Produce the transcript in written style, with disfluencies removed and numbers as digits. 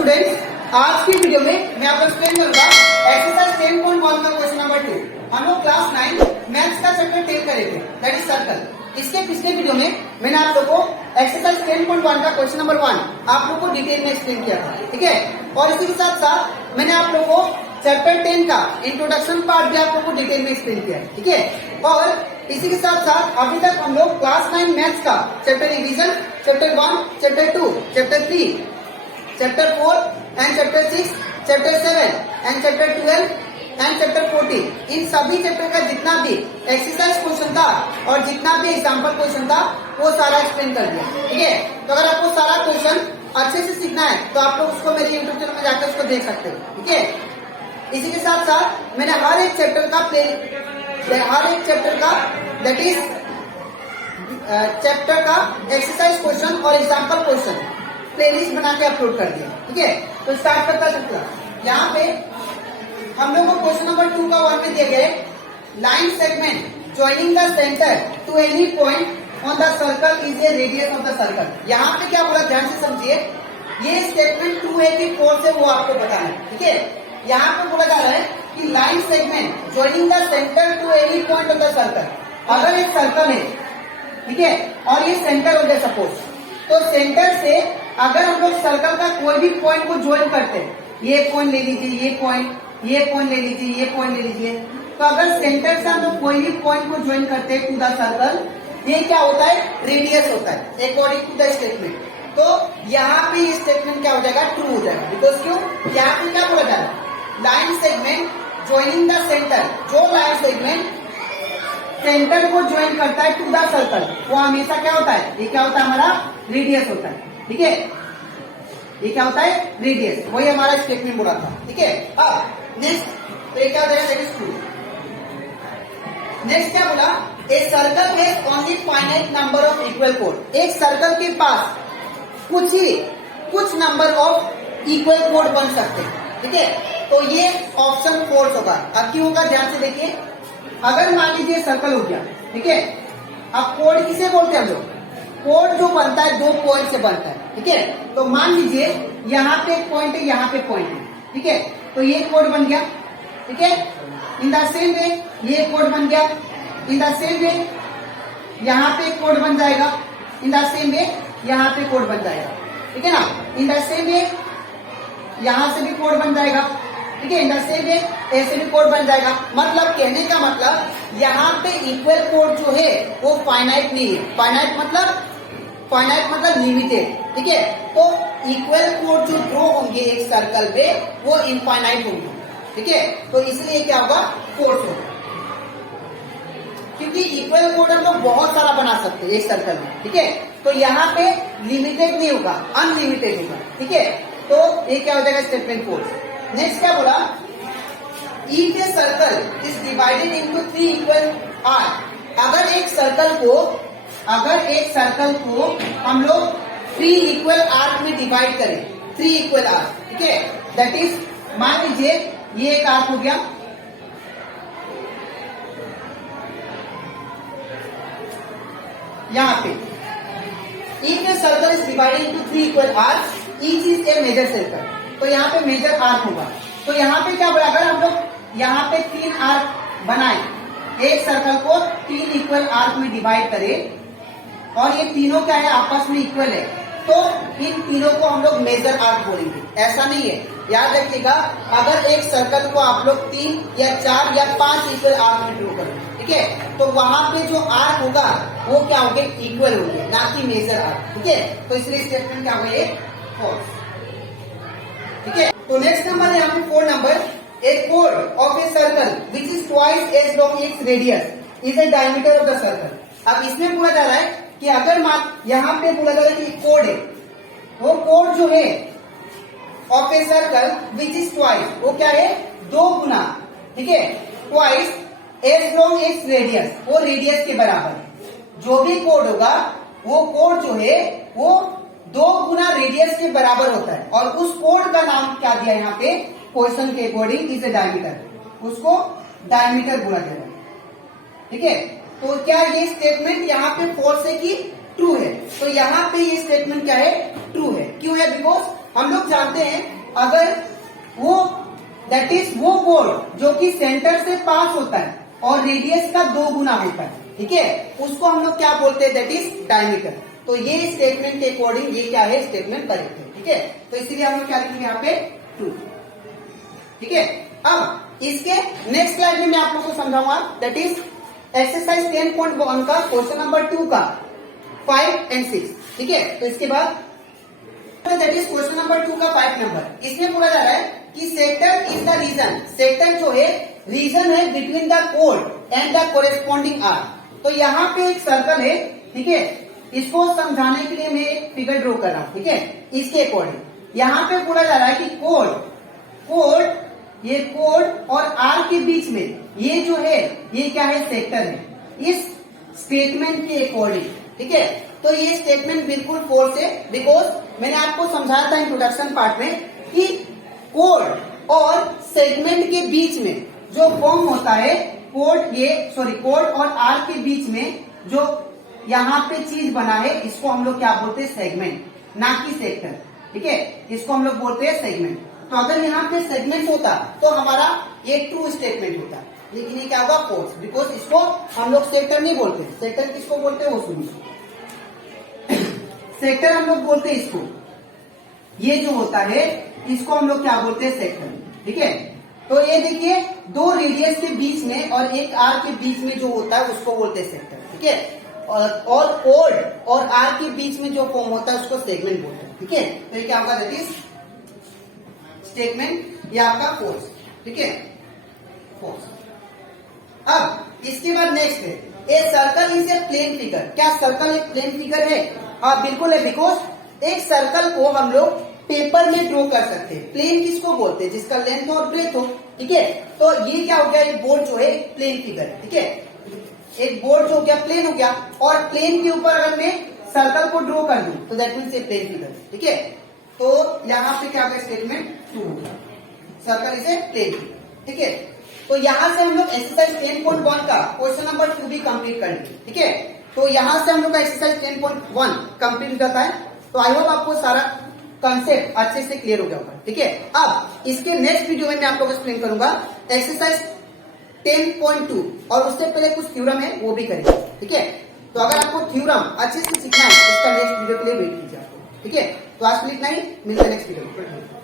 Students, आज की video में मैं आपको एक्सप्लेन करूंगा एक्सरसाइज 10.1 का क्वेश्चन नंबर 2। हम लोग क्लास 9 मैथ्स का चैप्टर 10 करेंगे, दैट इज सर्कल। इसके पिछले वीडियो में मैंने आप लोगों को एक्सरसाइज 10.1 का क्वेश्चन नंबर 1 आप लोगों को डिटेल में एक्सप्लेन किया था, ठीक है। और इसी के साथ साथ मैंने आप लोगों को चैप्टर 10 का इंट्रोडक्शन पार्ट भी आप लोगों को डिटेल में एक्सप्लेन किया, ठीक है। और इसी के साथ साथ अभी तक हम लोग क्लास 9 मैथ्स का chapter revision, chapter 1, chapter 2, chapter 3, chapter 4 and chapter 6, chapter 7 and chapter 12 and chapter 14, इन सभी चैप्टर का जितना भी एक्सरसाइज क्वेश्चन था और जितना भी एग्जाम्पल क्वेश्चन था वो सारा एक्सप्लेन कर दिया, ठीक है। तो अगर आपको सारा क्वेश्चन अच्छे से सीखना है तो आप लोग उसको मेरे यूट्यूब चैनल में जाकर उसको देख सकते हो, ठीक है। इसी के साथ साथ मैंने हर एक चैप्टर का दैट इज चैप्टर का एक्सरसाइज क्वेश्चन और एग्जाम्पल क्वेश्चन प्लेलिस्ट बना के अपलोड कर दिया, ठीक है। तो स्टार्ट करता चैप्टर। यहाँ पे हम लोग को क्वेश्चन नंबर 2 का 1 में दिया गया है, line segment joining the centre to any point on the circle is a radius of the circle. यहाँ पे क्या बोला, ध्यान से समझिए। ये स्टेटमेंट 2 है कि 4 से वो आपको बताना है, ठीक है। यहाँ पे बोला जा रहा है कि line segment joining the centre to any point of the circle. अगर एक सर्कल है, ठीक है, और ये सेंटर हो गया सपोज, तो सेंटर से अगर हम लोग सर्कल का कोई भी पॉइंट को ज्वाइन करते हैं, ये पॉइंट ले लीजिए, ये पॉइंट ले लीजिए, ये पॉइंट ले लीजिए, तो अगर सेंटर से हम लोग कोई भी पॉइंट को ज्वाइन करते हैं टू द सर्कल, ये क्या होता है, रेडियस होता है अकॉर्डिंग टू द स्टेटमेंट। तो यहाँ पे ये स्टेटमेंट क्या हो जाएगा, ट्रू हो जाएगा। बिकॉज क्यों, यहाँ पे क्या बोला जा रहा है, line segment joining the centre, जो लाइन सेगमेंट सेंटर को ज्वाइन करता है टू द सर्कल, वो हमेशा क्या होता है, ये क्या होता है, हमारा रेडियस होता है, ठीक है। ये क्या होता है, रेडियस, वही हमारा स्टेटमेंट बोला था, ठीक है। अब नेक्स्ट तो ये क्या हो जाएगा, दैट इज ट्रू। नेक्स्ट क्या बोला, a circle has only finite number of equal code. एक सर्कल के पास कुछ नंबर ऑफ इक्वल कोड बन सकते हैं, ठीक है। तो ये ऑप्शन फोर्स होगा। अब क्यों होगा, ध्यान से देखिए। अगर मान लीजिए सर्कल हो गया, ठीक है। अब कोड किसे बोलते हैं हम लोग, कोड जो बनता है 2 पॉइंट से बनता है, ठीक है। तो मान लीजिए यहाँ पे एक पॉइंट है, यहाँ पे पॉइंट है, ठीक है। तो ये कोड बन गया, ठीक है। इन द सेम वे ये कोड बन गया, इन द सेम वे यहाँ पे कोड बन जाएगा, इन द सेम वे यहाँ पे कोड बन जाएगा, ठीक है ना। इन द सेम वे यहाँ से भी कोड बन जाएगा, ठीक है। इन द सेम वे ऐसे भी कोड बन जाएगा। मतलब कहने का मतलब यहाँ पे इक्वल कोड जो है वो फाइनाइट नहीं है। फाइनाइट मतलब लिमिटेड, ठीक है। तो इक्वल कोड जो ड्रॉ होंगे एक सर्कल पे वो इनफाइनाइट होंगे, ठीक है। तो इसलिए क्या होगा, फोर्स होगा, क्योंकि इक्वल कोड हम लोग बहुत सारा बना सकते हैं एक सर्कल में, ठीक है। तो यहाँ पे लिमिटेड नहीं होगा, अनलिमिटेड होगा, ठीक है। तो ये क्या हो जाएगा, स्टेटमेंट फोर्स। नेक्स्ट क्या बोला, if a circle is divided into 3 equal arc. अगर एक सर्कल को हम लोग 3 इक्वल आर्क में डिवाइड करें, 3 इक्वल आर्क, ठीक है। दैट इज, मान लीजिए ये एक आर्क हो गया, यहाँ पे if a circle is divided into 3 equal arc, each is a major circle. तो यहाँ पे मेजर आर्क होगा। तो यहाँ पे क्या बोला, अगर हम लोग यहाँ पे 3 आर्क बनाए, एक सर्कल को 3 इक्वल आर्क में डिवाइड करें और ये तीनों क्या है, आपस में इक्वल है, तो इन तीनों को हम लोग मेजर आर्क बोलेंगे। ऐसा नहीं है, याद रखिएगा। अगर एक सर्कल को आप लोग 3 या 4 या 5 इक्वल आर्क में ड्रॉ करें, ठीक है, तो वहां पे जो आर्क होगा वो क्या होगा, इक्वल होंगे, ना कि मेजर आर्क, ठीक है। तो इसलिए स्टेटमेंट क्या होगा, ये फॉल्स, ठीक है। तो नेक्स्ट नंबर है यहाँ पे 4 नंबर, ए कोड of a circle which is twice as long its radius is a diameter of the circle. अब इसमें बोला जा रहा है कि अगर मान यहाँ पे बोला जा रहा है कि कोड है, वो कोड जो है of a circle which is twice, वो क्या है, 2 गुना, ठीक है, twice as long its radius, वो रेडियस के बराबर। जो भी कोड होगा वो कोड जो है वो 2 गुना रेडियस के बराबर होता है। और उस कोड का नाम क्या दिया यहाँ पे, क्वेश्चन के अकॉर्डिंग इज ए डायमीटर, उसको डायमीटर बोला जाएगा, ठीक है। तो क्या ये स्टेटमेंट यहाँ पे फॉल्स है कि ट्रू है? तो यहाँ पे ये स्टेटमेंट क्या है, ट्रू है। क्यों है? बिकॉज हम लोग जानते हैं अगर वो दैट इज वो कोड जो कि सेंटर से पास होता है और रेडियस का 2 गुना होता है, ठीक है, उसको हम लोग क्या बोलते हैं, दैट इज डायमीटर। तो ये स्टेटमेंट के अकॉर्डिंग ये क्या है, स्टेटमेंट करेक्ट है, ठीक है। तो इसीलिए हम लोग क्या लिखेंगे यहाँ पे ट्रू, ठीक है। अब इसके नेक्स्ट स्लाइड में मैं आप लोग को समझाऊंगा, दैट इज एक्सरसाइज 10.1 का क्वेश्चन नंबर 2 का 5 and 6, ठीक है। तो इसके बाद दैट इज क्वेश्चन नंबर 2 का 5 नंबर। इसमें बोला जा रहा है कि sector is the region, sector जो है रीजन है बिटवीन द कोड एंड द कोरेस्पॉन्डिंग आर्क। तो यहाँ पे एक सर्कल है, ठीक है, इसको समझाने के लिए मैं एक फिगर ड्रॉ कर रहा हूं, ठीक है। इसके अकॉर्डिंग यहाँ पे बोला जा रहा है कि ये कोड और आर के बीच में ये जो है ये क्या है, सेक्टर है, इस स्टेटमेंट के अकॉर्डिंग, ठीक है। तो ये स्टेटमेंट बिल्कुल फोर्स है, बिकॉज मैंने आपको समझाया था इंट्रोडक्शन पार्ट में कि कोड और सेगमेंट के बीच में जो फॉर्म होता है, कोड और आर के बीच में जो यहाँ पे चीज बना है, इसको हम लोग क्या बोलते हैं, सेगमेंट, ना कि सेक्टर, ठीक है। इसको हम लोग बोलते हैं सेगमेंट। तो अगर यहाँ पे सेगमेंट होता तो हमारा ये ट्रू स्टेटमेंट होता, लेकिन ये क्या होगा, फोर्स, बिकॉज इसको हम लोग सेक्टर नहीं बोलते। सेक्टर किसको बोलते हैं, वो सुनिए, सेक्टर हम लोग बोलते हैं इसको, ये जो होता है इसको हम लोग क्या बोलते हैं, सेक्टर, ठीक है। तो ये देखिए 2 रेडियस के बीच में और एक आर के बीच में जो होता है उसको बोलते हैं सेक्टर, ठीक है। और कोड और आर के बीच में जो फॉर्म होता है उसको सेगमेंट बोलते हैं, ठीक है। तो ये क्या होगा, दैट इज स्टेटमेंट, या आपका फोर्स, ठीक है, फोर्स। अब इसके बाद नेक्स्ट है, a circle is a plane figure. क्या सर्कल एक प्लेन फिगर है? हाँ बिल्कुल है, बिकॉज एक सर्कल को हम लोग पेपर में ड्रॉ कर सकते हैं। प्लेन किसको बोलते हैं, जिसका लेंथ और ब्रेथ हो, ठीक है। तो ये क्या हो गया, एक बोर्ड जो है प्लेन फिगर है, ठीक है। एक बोर्ड जो हो गया प्लेन हो गया, और प्लेन के ऊपर अगर मैं सर्कल को ड्रॉ कर दूं तो that means a plane figure, ठीक है। तो यहाँ पे क्या होगा, स्टेटमेंट ट्रू होगा, circle is a plane figure, ठीक है। तो यहाँ से हम लोग एक्सरसाइज 10.1 का क्वेश्चन नंबर 2 भी कंप्लीट करेंगे, ठीक है। तो यहाँ से हम लोग का एक्सरसाइज 10.1 कंप्लीट हो जाता है। तो आई होप आपको सारा कंसेप्ट अच्छे से क्लियर हो गया होगा, ठीक है। अब इसके नेक्स्ट वीडियो में मैं आपको एक्सप्लेन करूंगा एक्सरसाइज 10.2, और उससे पहले कुछ थ्योरम है वो भी करेंगे, ठीक है। तो अगर आपको थ्योरम अच्छे से सीखना है, इसका नेक्स्ट वीडियो के लिए वेट कीजिए आपको, ठीक है। तो आज के लिए इतना ही, मिलते हैं नेक्स्ट वीडियो में।